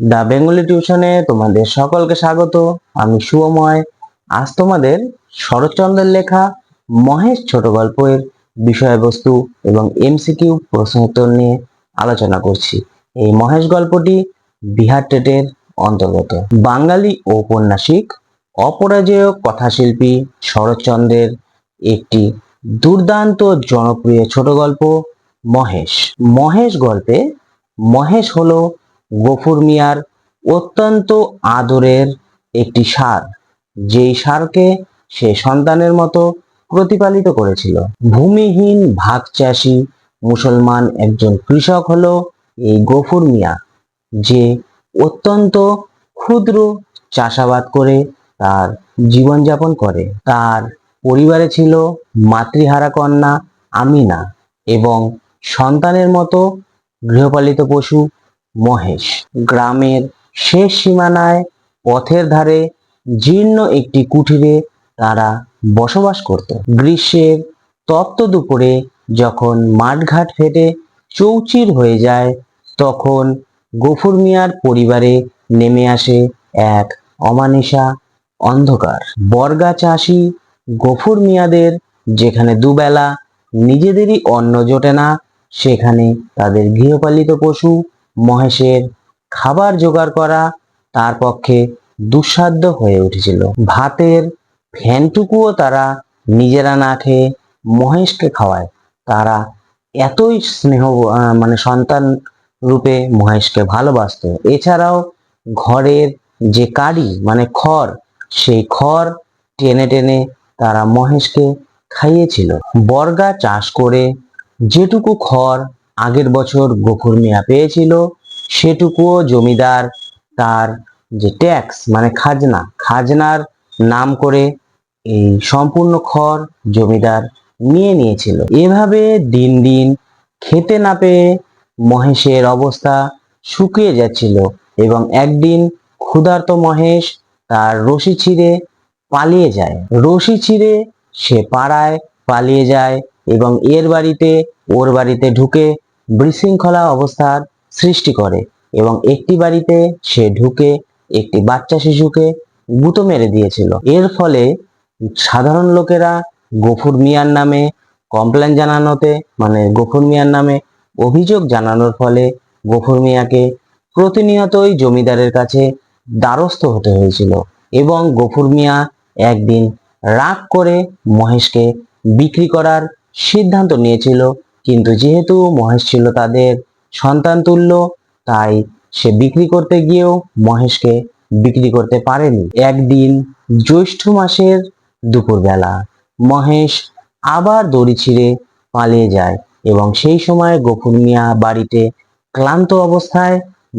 দা Bengali টিউশনে তোমাদের সকলকে স্বাগত। আমি শুভময়। আজ তোমাদের শরৎচন্দ্রের লেখা মহেশ ছোট গল্পের বিষয়বস্তু এবং এমসিকিউ প্রশ্ন উত্তর নিয়ে আলোচনা করছি। এই মহেশ গল্পটি বিহার টেটের অন্তর্গত। বাঙালি ঔপন্যাসিক অপরাজেয় কথাশিল্পী শরৎচন্দ্রের একটি দুর্দান্ত জনপ্রিয় ছোট গল্প মহেশ। মহেশ গল্পে মহেশ হলো গফুর মিয়ার অত্যন্ত আদরের একটি ষাঁড়, যেই ষাঁড়কে সে সন্তানের মতো প্রতিপালিত করেছিল। ভূমিহীন ভাগ চাষি মুসলমান একজন কৃষক হলো এই গফুর মিয়া, যে অত্যন্ত ক্ষুদ্র চাষাবাদ করে তার জীবনযাপন করে। তার পরিবারে ছিল মাতৃহারা কন্যা আমিনা এবং সন্তানের মতো গৃহপালিত পশু মহেশ। গ্রামের শেষ সীমানায় পথের ধারে জীর্ণ একটি কুঠিরে তারা বসবাস করত। গ্রীষ্মের তপ্ত দুপুরে যখন মাঠঘাট ফেটে চৌচির হয়ে যায়, তখন গফুর মিয়ার পরিবারে নেমে আসে এক অমানিসা অন্ধকার। বর্গা চাষি গফুর মিয়াদের যেখানে দুবেলা নিজেদেরই অন্ন জোটে না, সেখানে তাদের গৃহপালিত পশু মহেশের খাবার জোগাড় করা তার পক্ষে দুঃসাধ্য হয়ে উঠেছিল। ভাতের ফ্যানটুকুও তারা নিজেরা না খেয়ে মহেশকে খাওয়ায়। তারা এতই স্নেহ সন্তান রূপে মহেশকে ভালোবাসতো। এছাড়াও ঘরের যে কারি খড়, সেই খড় টেনে টেনে তারা মহেশকে খাইয়েছিল। বর্গা চাষ করে যেটুকু খড় আগের বছর গফুর মিয়া পেয়েছিল, সেটুকুও জমিদার তার যে ট্যাক্স খাজনার নাম করে এই সম্পূর্ণ খড় জমিদার নিয়ে নিয়েছিল। এভাবে দিন দিন খেতে না পেয়ে মহেশের অবস্থা শুকিয়ে যাচ্ছিল এবং একদিন ক্ষুধার্ত মহেশ তার রশি ছিঁড়ে পালিয়ে যায়। রশি ছিঁড়ে সে পাড়ায় পালিয়ে যায় এবং ওর বাড়িতে ঢুকে বিশৃঙ্খলা অবস্থার সৃষ্টি করে এবং একটি বাড়িতে সে ঢুকে একটি বাচ্চা শিশুকে গুঁতো মেরে দিয়েছিল। এর ফলে সাধারণ লোকেরা গফুর মিয়ার নামে কমপ্লেন জানানোতে গফুর মিয়ার নামে অভিযোগ জানানোর ফলে গফুর মিয়াকে প্রতিনিয়তই জমিদারের কাছে দ্বারস্থ হতে হয়েছিল এবং গফুর মিয়া একদিন রাগ করে মহেশকে বিক্রি করার সিদ্ধান্ত নিয়েছিল। কিন্তু যেহেতু মহেশ ছিল তাদের সন্তান তুল্য, তাই সে বিক্রি করতে গিয়েও মহেশকে বিক্রি করতে পারেনি। একদিন জ্যৈষ্ঠ মাসের দুপুরবেলা মহেশ আবার দড়ি ছিঁড়ে পালিয়ে যায় এবং সেই সময় গফুর মিয়া বাড়িতে ক্লান্ত অবস্থায়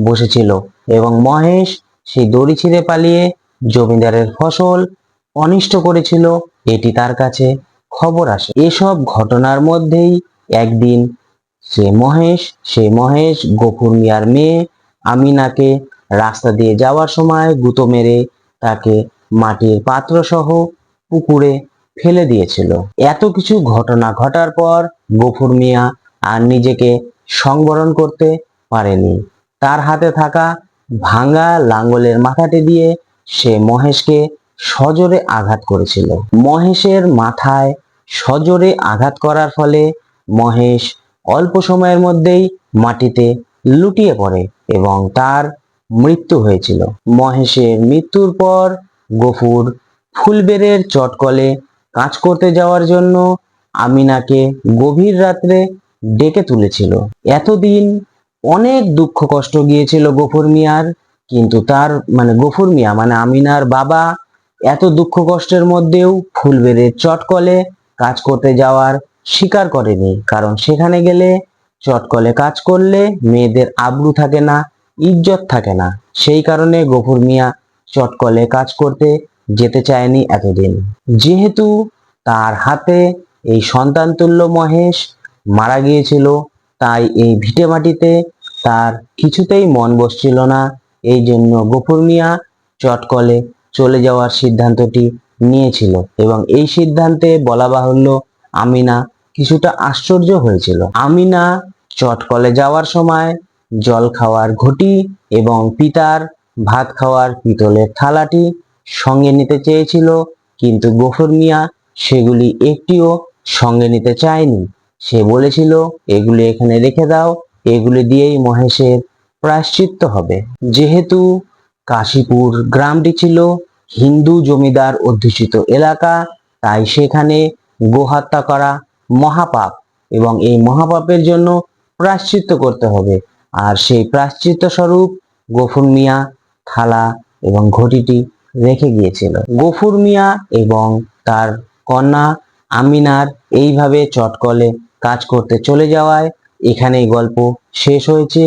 বসেছিল এবং মহেশ সেই দড়ি ছিঁড়ে পালিয়ে জমিদারের ফসল অনিষ্ট করেছিল, এটি তার কাছে খবর আসে। এসব ঘটনার মধ্যেই একদিন সে মহেশ গফুর মিয়ার মেয়ে আমিনাকে রাস্তা দিয়ে যাওয়ার সময় গুঁতো মেরে তাকে মাটির পাত্র সহ পুকুরে ফেলে দিয়েছিল। এত কিছু ঘটনা ঘটার পর গফুর মিয়া আর নিজেকে সংবরণ করতে পারেনি। তার হাতে থাকা ভাঙা লাঙ্গলের মাথাটি দিয়ে সে মহেশকে সজোরে আঘাত করেছিল। মহেশের মাথায় সজোরে আঘাত করার ফলে মহেশ অল্প সময়ের মধ্যেই মাটিতে লুটিয়ে পড়ে এবং তার মৃত্যু হয়েছিল। মহেশের মৃত্যুর পর গফুর ফুলবেড়ের চটকলে কাজ করতে যাওয়ার জন্য আমিনাকে গভীর রাত্রে ডেকে তুলেছিল। এতদিন অনেক দুঃখ কষ্ট গিয়েছিল গফুর মিয়ার, কিন্তু তার গফুর মিয়া আমিনার বাবা এত দুঃখ কষ্টের মধ্যেও ফুলবেড়ের চটকলে কাজ করতে যাওয়ার স্বীকার করেনি, কারণ সেখানে গেলে চটকলে কাজ করলে মেয়েদের আবরু থাকে না, ইজ্জত থাকে না। সেই কারণে গফুর মিয়া চটকলে কাজ করতে যেতে চায়নি এতদিন। যেহেতু তার হাতে এই সন্তান তুল্য মহেশ মারা গিয়েছিল, তাই এই ভিটে মাটিতে তার কিছুতেই মন বসছিল না। এই জন্য গফুর মিয়া চটকলে চলে যাওয়ার সিদ্ধান্তটি নিয়েছিল এবং এই সিদ্ধান্তে বলা বাহুল্য আমিনা কিছুটা আশ্চর্য হয়েছিল। আমিনা চটকলে যাওয়ার সময় জল খাওয়ার ঘটি এবং পিতার ভাত খাওয়ার পিতলের থালাটি সঙ্গে নিতে চেয়েছিল, কিন্তু গফুর মিয়া সেগুলি একটিও সঙ্গে নিতে চায়নি। সে বলেছিল, এগুলি এখানে রেখে দাও, এগুলি দিয়েই মহেশের প্রায়শ্চিত্ত হবে। যেহেতু কাশীপুর গ্রামটি ছিল হিন্দু জমিদার অধ্যুষিত এলাকা, তাই সেখানে গোহত্যা করা মহাপাপ এবং এই মহাপাপের জন্য প্রায়শ্চিত্ত করতে হবে। আর সেই প্রায়শ্চিত্ত স্বরূপ গফুর মিয়া থালা এবং ঘটিটি রেখে গিয়েছিল। গফুর মিয়া এবং তার কন্যা আমিনার এইভাবে চটকলে কাজ করতে চলে যাওয়ায় এখানেই গল্প শেষ হয়েছে।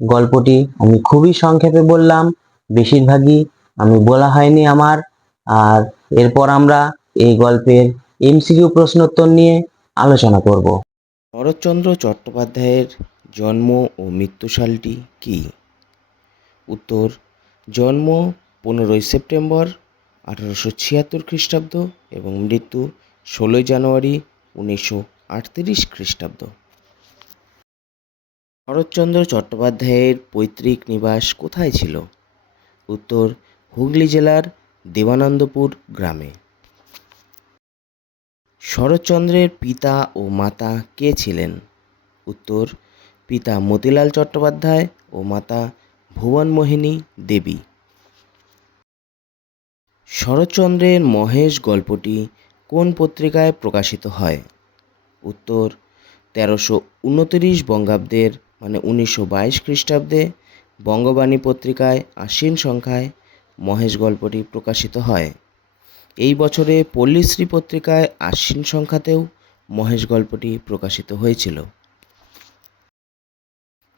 গল্পটি আমি খুবই সংক্ষেপে বললাম, বেশিরভাগই আমি বলা হয়নি আমার। আর এরপর আমরা এই গল্পের এমসিকিউ প্রশ্নোত্তর নিয়ে আলোচনা করব। শরৎচন্দ্র চট্টোপাধ্যায়ের জন্ম ও মৃত্যুসালটি কী? উত্তর: জন্ম 15ই সেপ্টেম্বর 1876 খ্রিস্টাব্দ এবং মৃত্যু 16ই জানুয়ারি 1938 খ্রিস্টাব্দ। শরৎচন্দ্র চট্টোপাধ্যায়ের পৈতৃক নিবাস কোথায় ছিল? উত্তর: হুগলি জেলার দেবানন্দপুর গ্রামে। শরৎচন্দ্রের পিতা ও মাতা কে ছিলেন? উত্তর: পিতা মতিলাল চট্টোপাধ্যায় ও মাতা ভুবনমোহিনী দেবী। শরৎচন্দ্রের মহেশ গল্পটি কোন পত্রিকায় প্রকাশিত হয়? উত্তর: 1329 বঙ্গাব্দের মানে 1922 খ্রিস্টাব্দে বঙ্গবাণী পত্রিকায় আশ্বিন সংখ্যায় মহেশ গল্পটি প্রকাশিত হয়। এই বছরে পল্লীশ্রী পত্রিকায় আশ্বিন সংখ্যাতেও মহেশ গল্পটি প্রকাশিত হয়েছিল।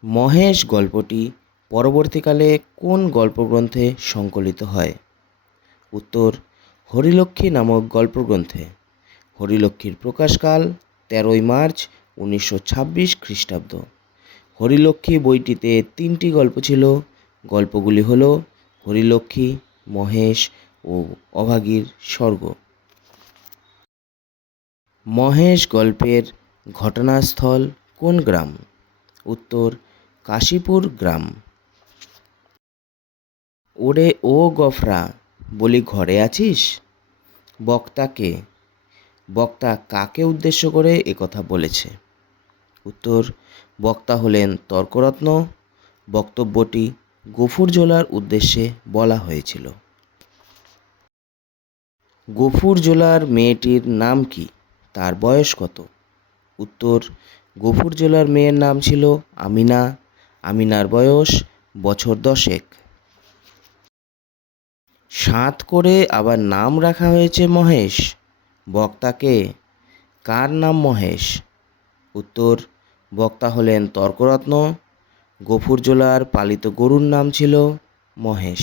মহেশ গল্পটি পরবর্তীকালে কোন গল্পগ্রন্থে সংকলিত হয়? উত্তর: হরিলক্ষ্মী নামক গল্পগ্রন্থে। হরিলক্ষ্মীর প্রকাশকাল 13ই মার্চ 1926 খ্রিস্টাব্দ। হরিলক্ষ্মী বইটিতে 3টি গল্প ছিল। গল্পগুলি হল হরিলক্ষ্মী, মহেশ ও অভাগীর স্বর্গ। মহেশ গল্পের ঘটনাস্থল কোন গ্রাম? উত্তর: কাশীপুর গ্রাম। ওরে ও গফরা, বলি ঘরে আছিস? বক্তা কে? বক্তা কাকে উদ্দেশ্য করে একথা বলেছে? উত্তর: বক্তা হলেন তর্করত্ন। বক্তব্যটি গফুরজোলার উদ্দেশ্যে বলা হয়েছিল। গফুরজোলার মেয়েটির নাম কি? তার বয়স কত? উত্তর: গফুরজোলার মেয়ের নাম ছিল আমিনা। আমিনার বয়স বছর 10। সাত করে আবার নাম রাখা হয়েছে মহেশ। বক্তাকে? কার নাম মহেশ? উত্তর: বক্তা হলেন তর্করত্ন। গফুরজোলার পালিত গরুর নাম ছিল মহেশ।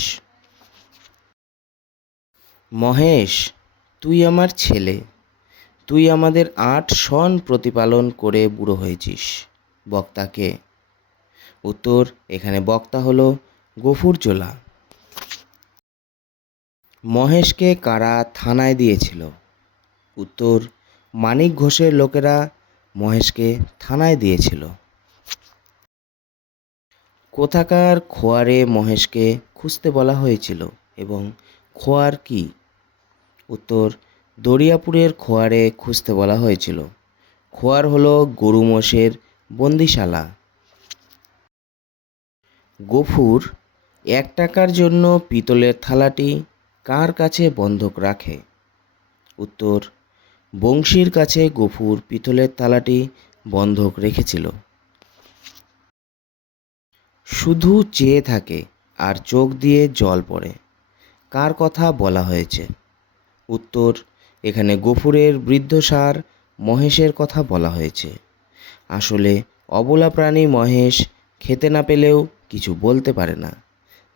মহেশ, তুই আমার ছেলে। তুই আমাদের 8 সন প্রতিপালন করে বুড়ো হয়েছিস। বক্তাকে? উত্তর: এখানে বক্তা হলো গফুরজোলা। মহেশকে কারা থানায় দিয়েছিল? উত্তর: মানিক ঘোষের লোকেরা মহেশকে থানায় দিয়েছিল। কোথাকার খোয়ারে মহেশকে খুঁজতে বলা হয়েছিল এবং খোয়ার কি? উত্তর: দরিয়াপুরের খোয়ারে খুঁজতে বলা হয়েছিল। খোয়ার হলো গরু মোষের বন্দিশালা। গফুর 1 টাকার জন্য পিতলের থালাটি কার কাছে বন্ধক রাখে? উত্তর: বংশীর কাছে গফুর পিতলের থালাটি বন্ধক রেখেছিল। শুধু চেয়ে থাকে আর চোখ দিয়ে জল পড়ে, কার কথা বলা হয়েছে? উত্তর: এখানে গফুরের বৃদ্ধ ষাঁড় মহেশের কথা বলা হয়েছে। আসলে অবলা প্রাণী মহেশ খেতে না পেলেও কিছু বলতে পারে না,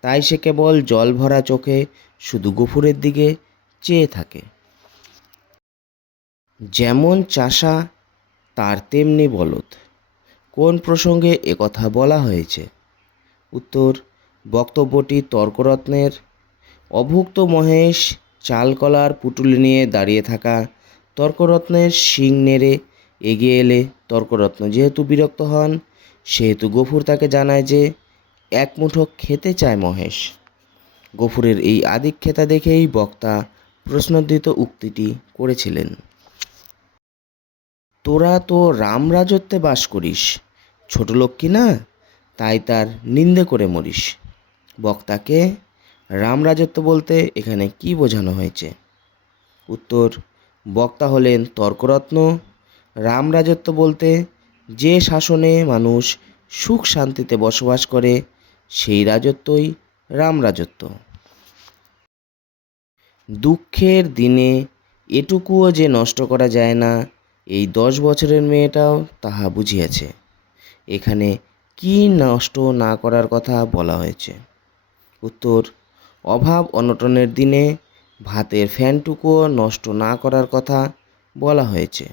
তাই সে কেবল জল ভরা চোখে শুধু গফুরের দিকে চেয়ে থাকে। যেমন চাষা তার তেমনি বলদ, কোন প্রসঙ্গে একথা বলা হয়েছে? উত্তর: বক্তব্যটি তর্করত্নের। অভুক্ত মহেশ চালকলার পুটুলি নিয়ে দাঁড়িয়ে থাকা তর্করত্নের শিং নেড়ে এগিয়ে এলে তর্করত্ন যেহেতু বিরক্ত হন, সেহেতু গফুর তাকে জানায় যে এক মুঠো খেতে চায় মহেশ। গফুরের এই আধিক্যতা দেখেই বক্তা প্রশ্নোদ্ধৃত উক্তিটি করেছিলেন, তোরা তো রাম রাজত্বে বাস করিস, ছোট লোক কি না, তাই তার নিন্দে করে মরিস। বক্তাকে রাম রাজত্ব বলতে এখানে কি বোঝানো হয়েছে? উত্তর, বক্তা হলেন তর্করত্ন। রাম রাজত্ব বলতে যে শাসনে মানুষ সুখ শান্তিতে বসবাস করে সেই রাজত্বই রাম রাজত্ব। দুঃখের দিনে এটুকুও যে নষ্ট করা যায় না, এই 10 বছরের মেয়েটাও তাহা বুঝিয়াছে। এখানে কি নষ্ট না করার কথা বলা হয়েছে? উত্তর, অভাব অনটনের দিনে ভাতের ফ্যানটুকুও নষ্ট না করার কথা বলা হয়েছে।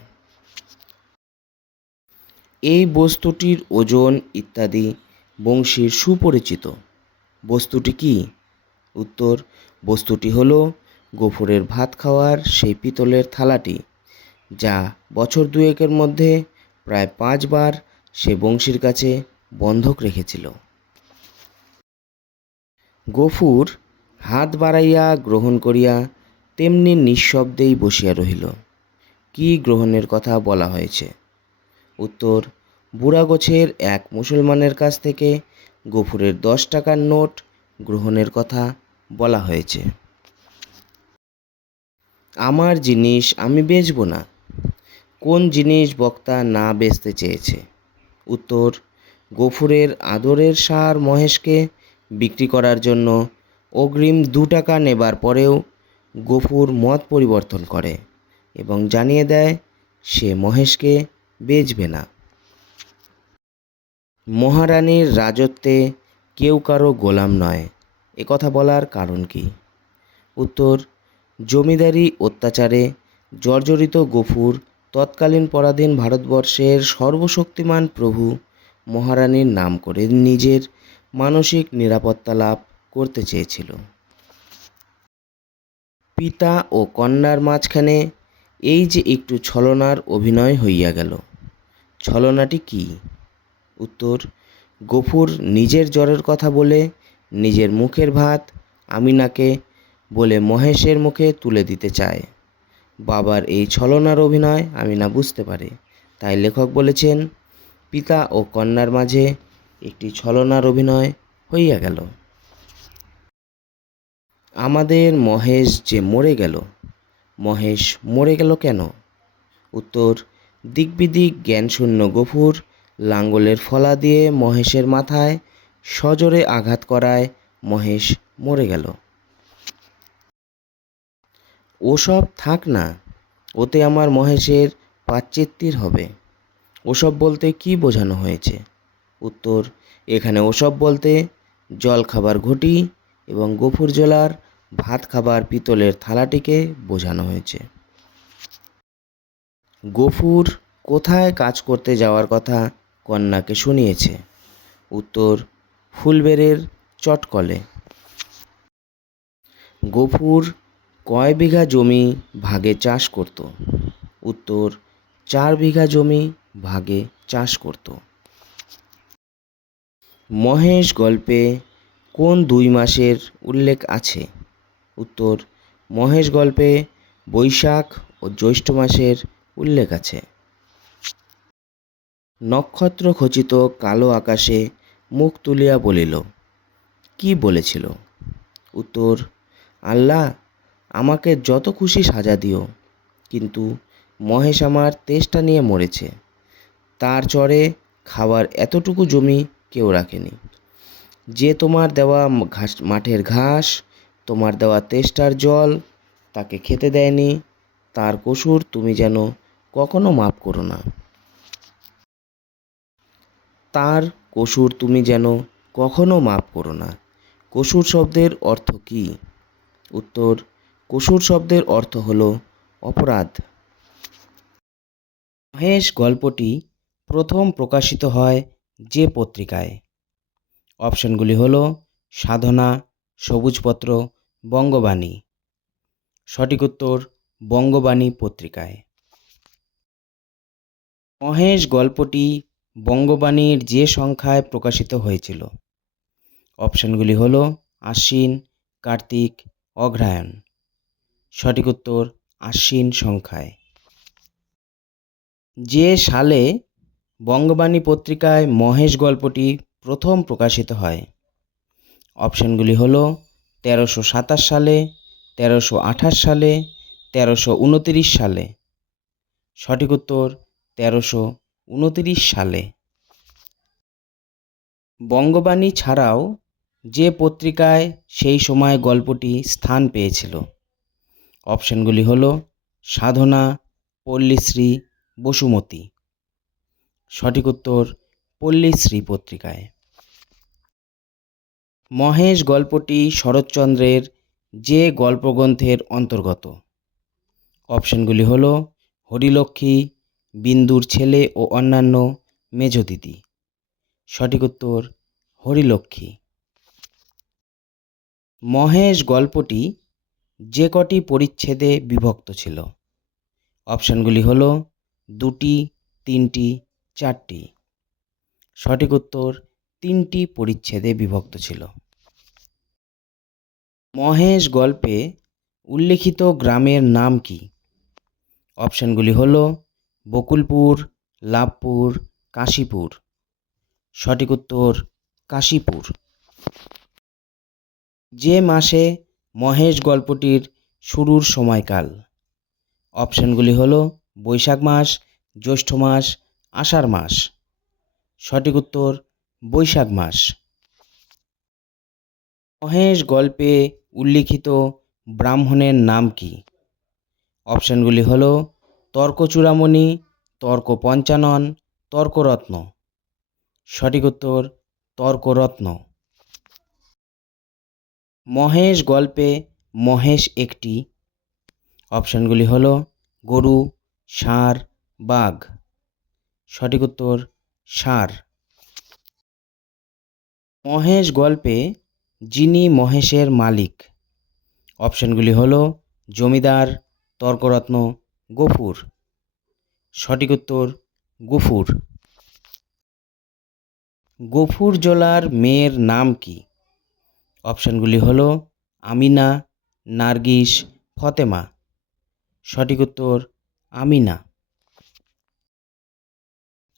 এই বস্তুটির ওজন ইত্যাদি বংশীর সুপরিচিত। বস্তুটি কি? উত্তর, বস্তুটি হলো গফুরের ভাত খাওয়ার সেই পিতলের থালাটি, যা বছর দুয়েকের মধ্যে প্রায় 5 বার সে বংশীর কাছে বন্ধক রেখেছিল। গফুর হাত বাড়াইয়া গ্রহণ করিয়া তেমনি নিঃশব্দেই বসিয়া রহিল। কি গ্রহণের কথা বলা হয়েছে? উত্তর, বুড়াগোছের এক মুসলমানের কাছ থেকে গফুরের 10 টাকার নোট গ্রহণের কথা বলা হয়েছে। আমার জিনিস আমি বেচব না। কোন জিনিস বক্তা না বেচতে চেয়েছে? উত্তর, গফুরের আদরের ষাঁড় মহেশকে বিক্রি করার জন্য অগ্রিম 2 টাকা নেবার পরেও গফুর মত পরিবর্তন করে এবং জানিয়ে দেয় সে মহেশকে বেচবে না। মহারানীর রাজত্বে কেউ কারো গোলাম নয়, একথা বলার কারণ কি? উত্তর, জমিদারি অত্যাচারে জর্জরিত গফুর তৎকালীন পরাধীন ভারতবর্ষের সর্বশক্তিমান প্রভু মহারানীর নাম করে নিজের মানসিক নিরাপত্তা লাভ করতে চেয়েছিল। পিতা ও কন্যার মাঝখানে এই যে একটু ছলনার অভিনয় হইয়া গেল, ছলনাটি কি? উত্তর, গফুর নিজের জ্বরের কথা বলে নিজের মুখের ভাত আমিনাকে বলে মহেশের মুখে তুলে দিতে চায়। বাবার এই ছলনার অভিনয় আমিনা বুঝতে পারে, তাই লেখক বলেছেন পিতা ও কন্যার মাঝে একটি ছলনার অভিনয় হইয়া গেল। আমাদের মহেশ যে মরে গেল, মহেশ মরে গেল কেন? উত্তর, দিকবিদিক জ্ঞানশূন্য গফুর লাঙ্গলের ফলা দিয়ে মহেশের মাথায় সজোরে আঘাত করায় মহেশ মরে গেল। ওসব থাক না, ওতে আমার মহেশের পাচ্চিত্তির হবে। ওসব বলতে কি বোঝানো হয়েছে? উত্তর, এখানে ওসব বলতে জল খাবার ঘটি এবং গফুর জোলার ভাত খাবার পিতলের থালাটিকে বোঝানো হয়েছে। গফুর কোথায় কাজ করতে যাওয়ার কথা কন্যাকে শুনিয়েছে? উত্তর, ফুলবেড়ের চটকলে। গফুর কয় বিঘা জমি ভাগে চাষ করত? উত্তর, 4 বিঘা জমি ভাগে চাষ করত। মহেশ গল্পে কোন 2 মাসের উল্লেখ আছে? উত্তর, মহেশ গল্পে বৈশাখ ও জ্যৈষ্ঠ মাসের উল্লেখ আছে। নক্ষত্র খচিত কালো আকাশে মুখ তুলিয়া বলিল, কি বলেছিল? উত্তর, আল্লাহ আমাকে যত খুশি সাজা দিও, কিন্তু মহেশ আমার তেষ্টা নিয়ে মরেছে। তার চরে খাবার এতটুকু জমি কেউ রাখেনি। যে তোমার দেওয়া ঘাস মাঠের ঘাস, তোমার দেওয়া তেষ্টার জল তাকে খেতে দেয়নি, তার কসুর তুমি যেন কখনো মাপ করো না। তার কসুর তুমি যেন কখনো মাপ করো না। কসুর শব্দের অর্থ কী? উত্তর, কসুর শব্দের অর্থ হলো অপরাধ। মহেশ গল্পটি প্রথম প্রকাশিত হয় যে পত্রিকায়? অপশনগুলি হলো সাধনা, সবুজপত্র, বঙ্গবাণী। সঠিক উত্তর বঙ্গবাণী পত্রিকায়। মহেশ গল্পটি বঙ্গবাণীর যে সংখ্যায় প্রকাশিত হয়েছিল? অপশানগুলি হলো আশ্বিন, কার্তিক, অগ্রহায়ণ। সঠিক উত্তর আশ্বিন সংখ্যায়। যে সালে বঙ্গবাণী পত্রিকায় মহেশ গল্পটি প্রথম প্রকাশিত হয়? অপশানগুলি হলো 1327 সালে, 1328 সালে, 1329 সালে। সঠিক উত্তর 1329 সালে। বঙ্গবাণী ছাড়াও যে পত্রিকায় সেই সময় গল্পটি স্থান পেয়েছিল? অপশানগুলি হলো সাধনা, পল্লীশ্রী, বসুমতী। সঠিক উত্তর পল্লীশ্রী পত্রিকায়। মহেশ গল্পটি শরৎচন্দ্রের যে গল্পগ্রন্থের অন্তর্গত? অপশানগুলি হলো হরিলক্ষ্মী, বিন্দুর ছেলে ও অন্যান্য, মেজদিদি। সঠিক উত্তর হরিলক্ষ্মী। মহেশ গল্পটি যে কটি পরিচ্ছেদে বিভক্ত ছিল? অপশানগুলি হলো 2টি, 3টি, 4টি। সঠিক উত্তর 3টি পরিচ্ছেদে বিভক্ত ছিল। মহেশ গল্পে উল্লিখিত গ্রামের নাম কি? অপশানগুলি হলো বকুলপুর, লাভপুর, কাশীপুর। সঠিক উত্তর কাশীপুর। যে মাসে মহেশ গল্পটির শুরুর সময়কাল? অপশানগুলি হলো বৈশাখ মাস, জ্যৈষ্ঠ মাস, আষাঢ় মাস। সঠিক উত্তর বৈশাখ মাস। মহেশ গল্পে উল্লিখিত ব্রাহ্মণের নাম কি? অপশানগুলি হলো তর্কচূড়ামণি, তর্ক পঞ্চানন, তর্করত্ন। সঠিক উত্তর তর্করত্ন। মহেশ গল্পে মহেশ একটি? অপশানগুলি হলো গরু, ষাঁড়, বাঘ। সঠিক উত্তর ষাঁড়। মহেশ গল্পে যিনি মহেশের মালিক? অপশানগুলি হলো জমিদার, তর্করত্ন, গফুর। সঠিক উত্তর গফুর। গফুর জোলার মেয়ের নাম কি? অপশানগুলি হলো আমিনা, নার্গিস, ফতেমা। সঠিক উত্তর আমিনা।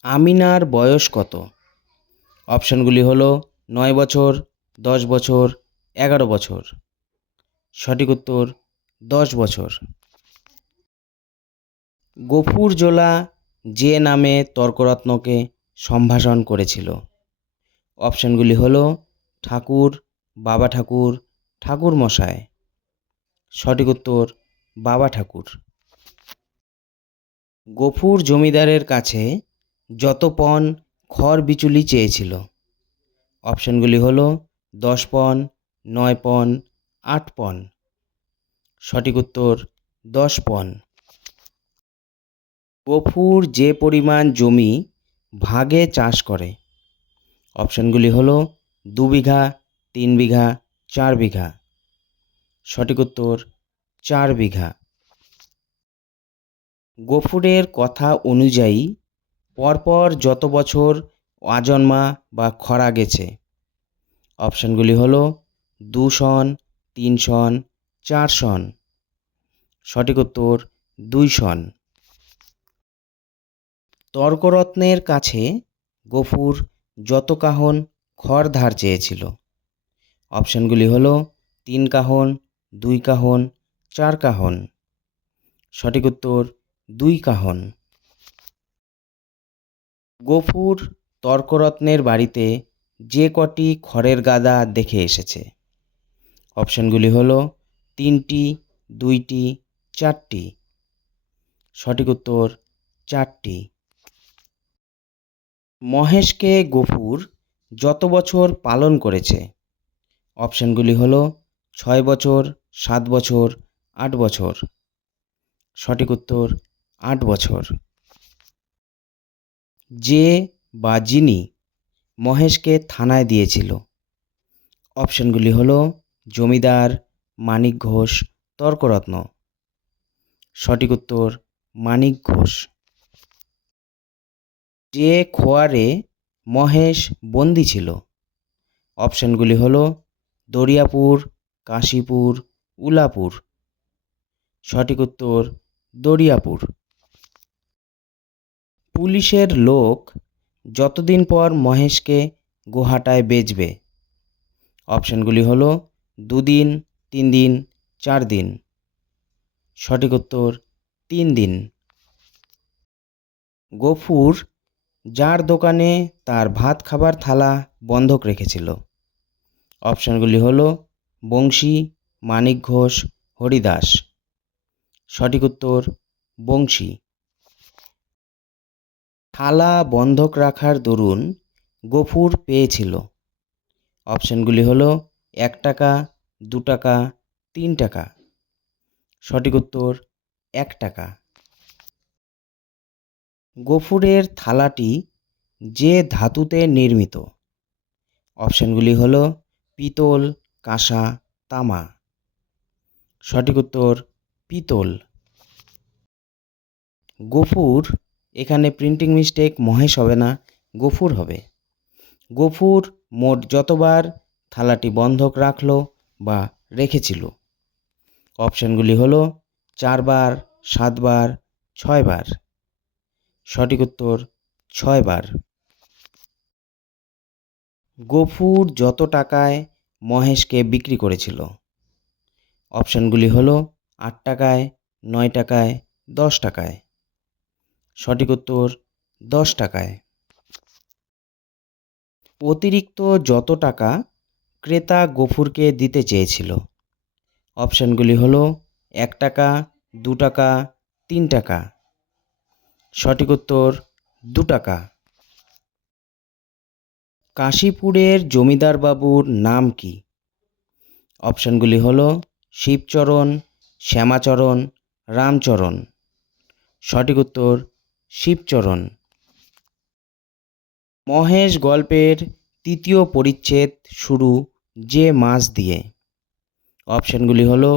আমিনার বয়স কত? অপশানগুলি হলো 9 বছর, 10 বছর, 11 বছর। সঠিক উত্তর 10 বছর। গফুর জোলা যে নামে তর্করত্নকে সম্ভাষণ করেছিল? অপশানগুলি হলো ঠাকুর, বাবা ঠাকুর, ঠাকুর মশাই। সঠিক উত্তর বাবা ঠাকুর। গফুর জমিদারের কাছে যত পণ খড় বিচুলি চেয়েছিল? অপশানগুলি হলো 10 পণ, 9 পণ, 8 পণ। সঠিক উত্তর 10 পণ। গফুর যে পরিমাণ জমি ভাগে চাষ করে? অপশানগুলি হলো 2 বিঘা, 3 বিঘা, 4 বিঘা। সঠিক উত্তর 4 বিঘা। গফুরের কথা অনুযায়ী পরপর যত বছর আজন্মা বা খরা গেছে? অপশানগুলি হলো 2 সন, 3 সন, 4 সন। সঠিক উত্তর 2 সন। তর্করত্নের কাছে গফুর যত কাহন খড় ধার চেয়েছিল? অপশানগুলি হলো 3 কাহন, 2 কাহন, 4 কাহন। সঠিক উত্তর 2 কাহন। গফুর তর্করত্নের বাড়িতে যে কটি খড়ের গাদা দেখে এসেছে? অপশানগুলি হলো 3টি, 2টি, 4টি। সঠিক উত্তর 4টি। মহেশকে গফুর যত বছর পালন করেছে? অপশানগুলি হলো 6 বছর, 7 বছর, 8 বছর। সঠিক উত্তর 8 বছর। যে বা যিনি মহেশকে থানায় দিয়েছিল? অপশানগুলি হলো জমিদার, মানিক ঘোষ, তর্করত্ন। সঠিক উত্তর মানিক ঘোষ। যে খোয়ারে মহেশ বন্দি ছিল? অপশানগুলি হলো দরিয়াপুর, কাশীপুর, উলাপুর। সঠিক উত্তর দরিয়াপুর। পুলিশের লোক যতদিন পর মহেশকে গোহাটায় বেচবে? অপশানগুলি হলো 2 দিন, 3 দিন, 4 দিন। সঠিক উত্তর 3 দিন। গফুর যার দোকানে তার ভাত খাবার থালা বন্ধক রেখেছিল? অপশানগুলি হলো বংশী, মানিক ঘোষ, হরিদাস। সঠিক উত্তর বংশী। থালা বন্ধক রাখার দরুন গফুর পেয়েছিল? অপশানগুলি হলো 1 টাকা, 2 টাকা, 3 টাকা। সঠিক উত্তর 1 টাকা। গফুরের থালাটি যে ধাতুতে নির্মিত? অপশানগুলি হলো পিতল, কাঁসা, তামা। সঠিক উত্তর পিতল। গফুর, এখানে প্রিন্টিং মিস্টেক, মহেশ হবে না, গফুর হবে। গফুর মোট যতবার থালাটি বন্ধক রাখলো বা রেখেছিল? অপশানগুলি হলো 4 বার, 7 বার, 6 বার। সঠিক উত্তর 6 বার। গফুর যত টাকায় মহেশকে বিক্রি করেছিল? অপশানগুলি হলো 8 টাকায়, 9 টাকায়, 10 টাকায়। সঠিক উত্তর 10 টাকায়। অতিরিক্ত যত টাকা ক্রেতা গফুরকে দিতে চেয়েছিল? অপশানগুলি হলো 1 টাকা, 2 টাকা, 3 টাকা। সঠিক উত্তর 2 টাকা। কাশীপুরের জমিদার বাবুর নাম কি? অপশানগুলি হলো শিবচরণ, শ্যামাচরণ, রামচরণ। সঠিক উত্তর শিবচরণ। মহেশ গল্পের 3য় পরিচ্ছেদ শুরু যে মাস দিয়ে? অপশানগুলি হলো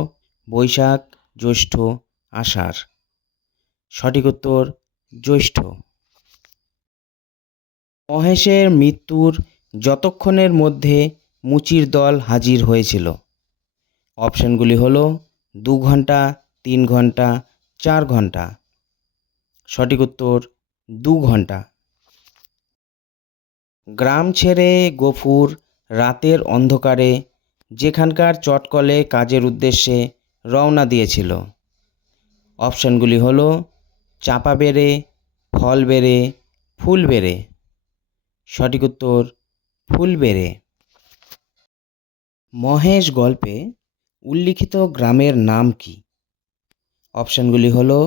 বৈশাখ, জ্যৈষ্ঠ, আষাঢ়। সঠিক উত্তর জ্যৈষ্ঠ। মহেশের মৃত্যুর যতক্ষণের মধ্যে মুচির দল হাজির হয়েছিল? অপশানগুলি হলো 2 ঘন্টা, 3 ঘন্টা, 4 ঘন্টা। সঠিক উত্তর 2 ঘন্টা। গ্রাম ছেড়ে গফুর রাতের অন্ধকারে যেখানকার চটকলে কাজের উদ্দেশ্যে রওনা দিয়েছিল? অপশানগুলি হলো চাপাবেড়ে, ফলবেড়ে, ফুলবেড়ে। সঠিক উত্তর ফুলবেড়ে। মহেশ গল্পে উল্লিখিত গ্রামের নাম কি? অপশানগুলি হলো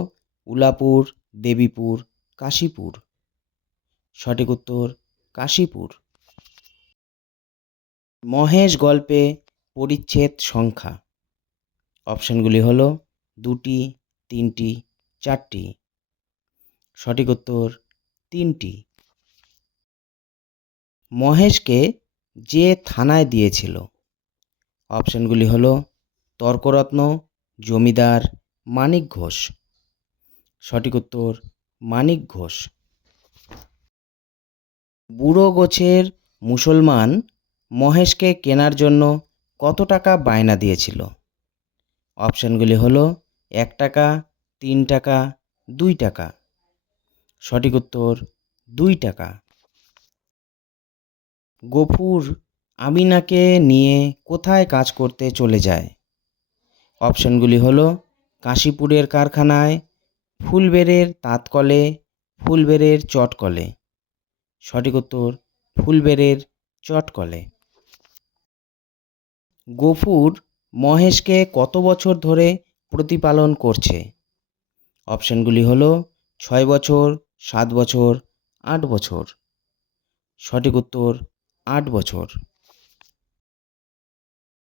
উলাপুর, দেবীপুর, কাশীপুর। সঠিক উত্তর কাশীপুর। মহেশ গল্পে পরিচ্ছেদ সংখ্যা? অপশানগুলি হলো 2টি, 3টি, 4টি। সঠিক উত্তর 3টি। মহেশকে যে থানায় দিয়েছিল? অপশানগুলি হলো তর্করত্ন, জমিদার, মানিক ঘোষ। সঠিক উত্তর মানিক ঘোষ। বুড়ো গোছের মুসলমান মহেশকে কেনার জন্য কত টাকা বায়না দিয়েছিল? অপশানগুলি হলো 1 টাকা, 3 টাকা, 2 টাকা। সঠিক উত্তর 2 টাকা। গফুর আমিনাকে নিয়ে কোথায় কাজ করতে চলে যায়? অপশানগুলি হলো কাশীপুরের কারখানায়, ফুলবেড়ের তাঁতকলে, ফুলবেড়ের চটকলে। সঠিক উত্তর ফুলবেড়ের চটকলে। গফুর মহেশকে কত বছর ধরে প্রতিপালন করছে? অপশানগুলি হলো 6 বছর, 7 বছর, 8 বছর। সঠিক উত্তর 8 বছর।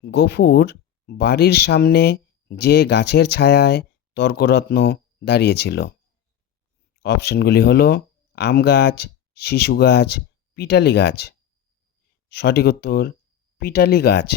গফুর বাড়ির সামনে যে গাছের ছায়ায় তর্করত্ন দাঁড়িয়েছিল? অপশানগুলি হলো আম গাছ, শিশু গাছ, পিটালি গাছ। সঠিক উত্তর পিটালি গাছ।